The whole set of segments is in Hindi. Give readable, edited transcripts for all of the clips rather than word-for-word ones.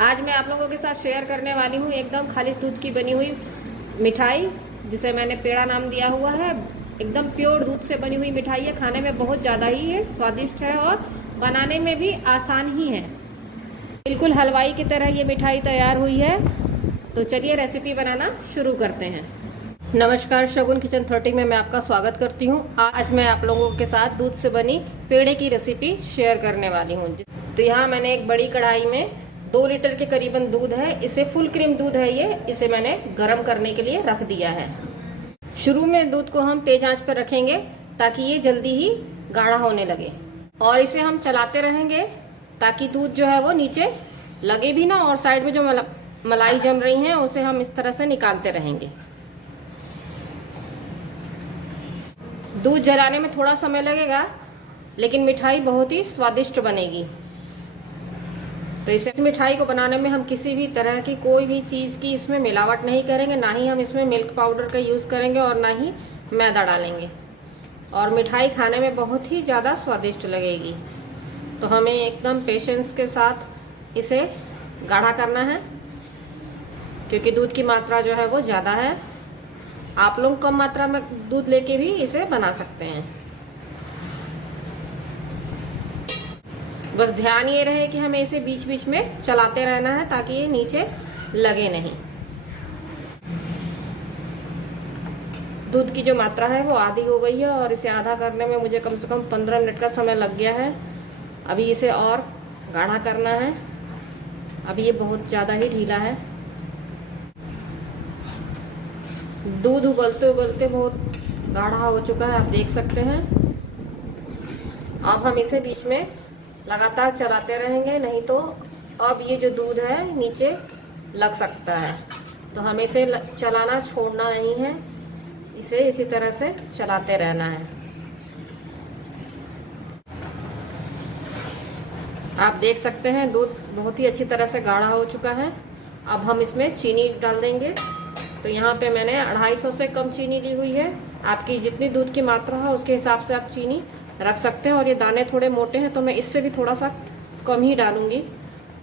आज मैं आप लोगों के साथ शेयर करने वाली हूँ एकदम खालिश दूध की बनी हुई मिठाई, जिसे मैंने पेड़ा नाम दिया हुआ है। एकदम प्योर दूध से बनी हुई मिठाई है। खाने में बहुत ज़्यादा ही है स्वादिष्ट है और बनाने में भी आसान ही है। बिल्कुल हलवाई की तरह ये मिठाई तैयार हुई है। तो चलिए रेसिपी बनाना शुरू करते हैं। नमस्कार, शगुन किचन 30 में मैं आपका स्वागत करती हूँ। आज मैं आप लोगों के साथ दूध से बनी पेड़े की रेसिपी शेयर करने वाली हूँ। तो यहाँ मैंने एक बड़ी कढ़ाई में 2 लीटर के करीबन दूध है। इसे फुल क्रीम दूध है ये। इसे मैंने गर्म करने के लिए रख दिया है। शुरू में दूध को हम तेज आंच पर रखेंगे ताकि ये जल्दी ही गाढ़ा होने लगे, और इसे हम चलाते रहेंगे ताकि दूध जो है वो नीचे लगे भी ना, और साइड में जो मलाई जम रही है उसे हम इस तरह से निकालते रहेंगे। दूध जलाने में थोड़ा समय लगेगा, लेकिन मिठाई बहुत ही स्वादिष्ट बनेगी। तो इस मिठाई को बनाने में हम किसी भी तरह की कोई भी चीज़ की इसमें मिलावट नहीं करेंगे। ना ही हम इसमें मिल्क पाउडर का यूज़ करेंगे और ना ही मैदा डालेंगे, और मिठाई खाने में बहुत ही ज़्यादा स्वादिष्ट लगेगी। तो हमें एकदम पेशेंस के साथ इसे गाढ़ा करना है, क्योंकि दूध की मात्रा जो है वो ज़्यादा है। आप लोग कम मात्रा में दूध लेके भी इसे बना सकते हैं। बस ध्यान ये रहे कि हमें इसे बीच बीच में चलाते रहना है ताकि ये नीचे लगे नहीं। दूध की जो मात्रा है वो आधी हो गई है, और इसे आधा करने में मुझे कम से कम 15 मिनट का समय लग गया है। अभी इसे और गाढ़ा करना है। अभी ये बहुत ज़्यादा ही ढीला है। दूध उबलते उबलते बहुत गाढ़ा हो चुका है, आप देख सकते हैं। अब हम इसे बीच में लगातार चलाते रहेंगे, नहीं तो अब ये जो दूध है नीचे लग सकता है। तो हमें इसे चलाना छोड़ना नहीं है, इसे इसी तरह से चलाते रहना है। आप देख सकते हैं दूध बहुत ही अच्छी तरह से गाढ़ा हो चुका है। अब हम इसमें चीनी डाल देंगे। तो यहाँ पे मैंने 250 से कम चीनी ली हुई है। आपकी जितनी दूध की मात्रा है उसके हिसाब से आप चीनी रख सकते हैं। और ये दाने थोड़े मोटे हैं तो मैं इससे भी थोड़ा सा कम ही डालूंगी,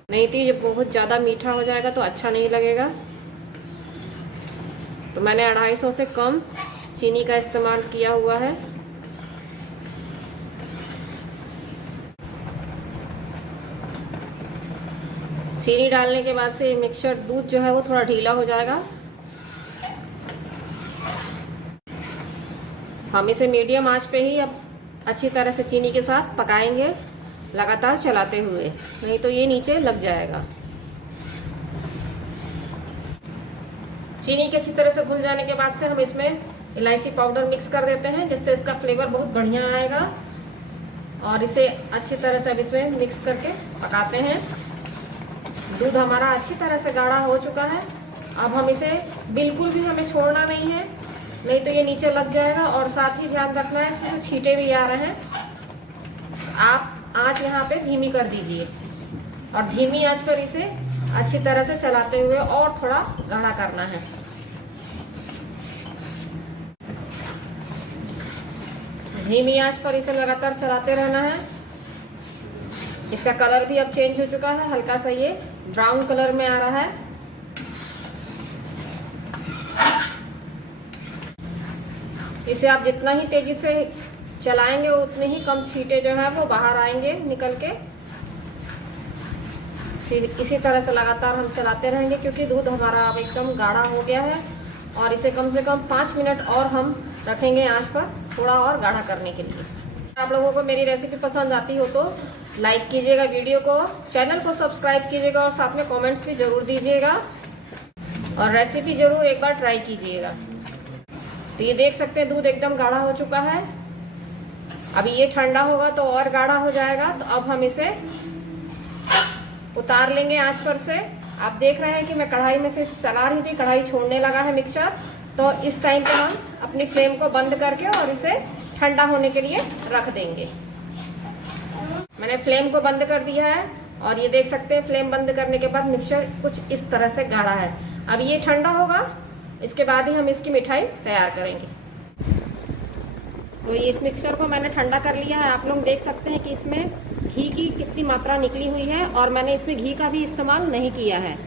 नहीं तो ये बहुत ज़्यादा मीठा हो जाएगा तो अच्छा नहीं लगेगा। तो मैंने 250 से कम चीनी का इस्तेमाल किया हुआ है। चीनी डालने के बाद से मिक्सचर दूध जो है वो थोड़ा ढीला हो जाएगा। हम इसे मीडियम आंच पे ही अब अच्छी तरह से चीनी के साथ पकाएंगे, लगातार चलाते हुए, नहीं तो ये नीचे लग जाएगा। चीनी के अच्छी तरह से घुल जाने के बाद से हम इसमें इलायची पाउडर मिक्स कर देते हैं, जिससे इसका फ्लेवर बहुत बढ़िया आएगा। और इसे अच्छी तरह से अब इसमें मिक्स करके पकाते हैं। दूध हमारा अच्छी तरह से गाढ़ा हो चुका है। अब हम इसे बिल्कुल भी हमें छोड़ना नहीं है, नहीं तो ये नीचे लग जाएगा। और साथ ही ध्यान रखना है, इसमें से छींटे भी आ रहे हैं। आप आंच यहाँ पे धीमी कर दीजिए, और धीमी आंच पर इसे अच्छी तरह से चलाते हुए और थोड़ा गाढ़ा करना है। धीमी आंच पर इसे लगातार चलाते रहना है। इसका कलर भी अब चेंज हो चुका है, हल्का सा ये ब्राउन कलर में आ रहा है। इसे आप जितना ही तेजी से चलाएंगे उतने ही कम छींटे जो है वो बाहर आएंगे निकल के। फिर इसी तरह से लगातार हम चलाते रहेंगे, क्योंकि दूध हमारा अब एकदम गाढ़ा हो गया है। और इसे कम से कम 5 मिनट और हम रखेंगे आंच पर, थोड़ा और गाढ़ा करने के लिए। आप लोगों को मेरी रेसिपी पसंद आती हो तो लाइक कीजिएगा वीडियो को, चैनल को सब्सक्राइब कीजिएगा, और साथ में कमेंट्स भी ज़रूर दीजिएगा, और रेसिपी ज़रूर एक बार ट्राई कीजिएगा। तो ये देख सकते हैं दूध एकदम गाढ़ा हो चुका है। अभी ये ठंडा होगा तो और गाढ़ा हो जाएगा। तो अब हम इसे उतार लेंगे आंच पर से। आप देख रहे हैं कि मैं कढ़ाई में से चला रही थी, कढ़ाई छोड़ने लगा है मिक्सचर। तो इस टाइम पे हम अपनी फ्लेम को बंद करके और इसे ठंडा होने के लिए रख देंगे। मैंने फ्लेम को बंद कर दिया है, और ये देख सकते हैं फ्लेम बंद करने के बाद मिक्सचर कुछ इस तरह से गाढ़ा है। अब ये ठंडा होगा, इसके बाद ही हम इसकी मिठाई तैयार करेंगे। तो इस मिक्सचर को मैंने ठंडा कर लिया है। आप लोग देख सकते हैं कि इसमें घी की कितनी मात्रा निकली हुई है, और मैंने इसमें घी का भी इस्तेमाल नहीं किया है।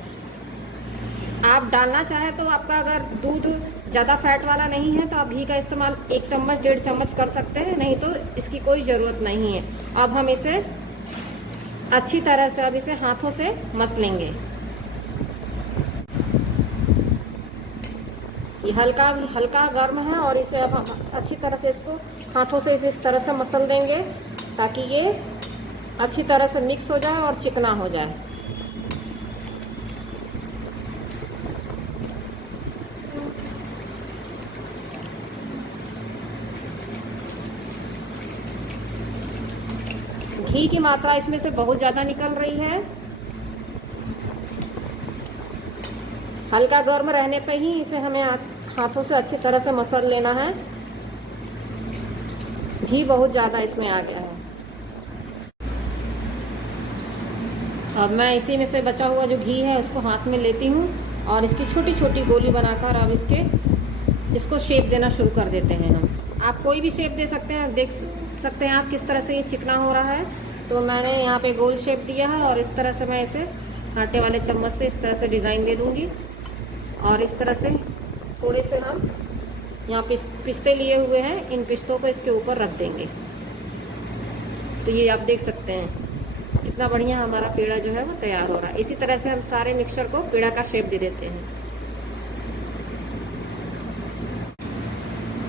आप डालना चाहे तो आपका अगर दूध ज़्यादा फैट वाला नहीं है तो आप घी का इस्तेमाल 1 चम्मच 1.5 चम्मच कर सकते हैं, नहीं तो इसकी कोई ज़रूरत नहीं है। अब हम इसे अच्छी तरह से अब इसे हाथों से मस लेंगे। ये हल्का हल्का गर्म है और इसे अब हम अच्छी तरह से इसको हाथों से इस तरह से मसल देंगे ताकि ये अच्छी तरह से मिक्स हो जाए और चिकना हो जाए। घी की मात्रा इसमें से बहुत ज़्यादा निकल रही है। हल्का गर्म रहने पे ही इसे हमें हाथों से अच्छी तरह से मसल लेना है। घी बहुत ज़्यादा इसमें आ गया है। अब मैं इसी में से बचा हुआ जो घी है उसको हाथ में लेती हूँ और इसकी छोटी छोटी गोली बनाकर अब इसको शेप देना शुरू कर देते हैं हम। आप कोई भी शेप दे सकते हैं, देख सकते हैं आप किस तरह से ये चिकना हो रहा है। तो मैंने यहाँ पे गोल शेप दिया है और इस तरह से मैं इसे आटे वाले चम्मच से इस तरह से डिज़ाइन दे दूँगी और इस तरह से थोड़े से हम यहाँ पिस्ते लिए हुए हैं, इन पिस्तों को इसके ऊपर रख देंगे। तो ये आप देख सकते हैं कितना बढ़िया हमारा पेड़ा जो है वो तैयार हो रहा है। इसी तरह से हम सारे मिक्सचर को पेड़ा का शेप दे देते हैं।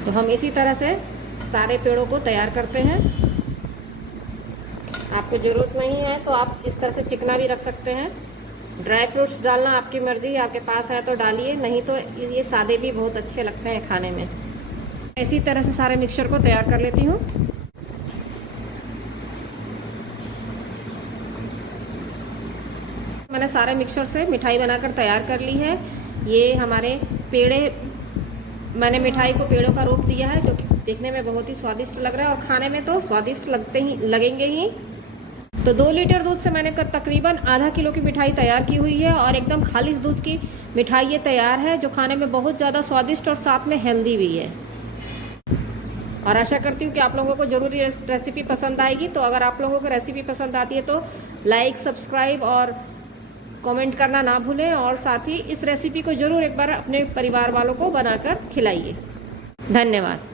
तो हम इसी तरह से सारे पेड़ों को तैयार करते हैं। आपको ज़रूरत नहीं है तो आप इस तरह से चिकना भी रख सकते हैं। ड्राई फ्रूट्स डालना आपकी मर्ज़ी, आपके पास है तो डालिए, नहीं तो ये सादे भी बहुत अच्छे लगते हैं खाने में। इसी तरह से सारे मिक्सचर को तैयार कर लेती हूँ। मैंने सारे मिक्सचर से मिठाई बनाकर तैयार कर ली है। ये हमारे पेड़े, मैंने मिठाई को पेड़ों का रूप दिया है जो कि देखने में बहुत ही स्वादिष्ट लग रहा है और खाने में तो स्वादिष्ट लगेंगे ही। तो 2 लीटर दूध से मैंने तकरीबन आधा किलो की मिठाई तैयार की हुई है और एकदम खालिश दूध की मिठाई ये तैयार है जो खाने में बहुत ज़्यादा स्वादिष्ट और साथ में हेल्दी भी है। और आशा करती हूँ कि आप लोगों को ज़रूर ये रेसिपी पसंद आएगी। तो अगर आप लोगों को रेसिपी पसंद आती है तो लाइक, सब्सक्राइब और कमेंट करना ना भूलें, और साथ ही इस रेसिपी को ज़रूर एक बार अपने परिवार वालों को बनाकर खिलाइए। धन्यवाद।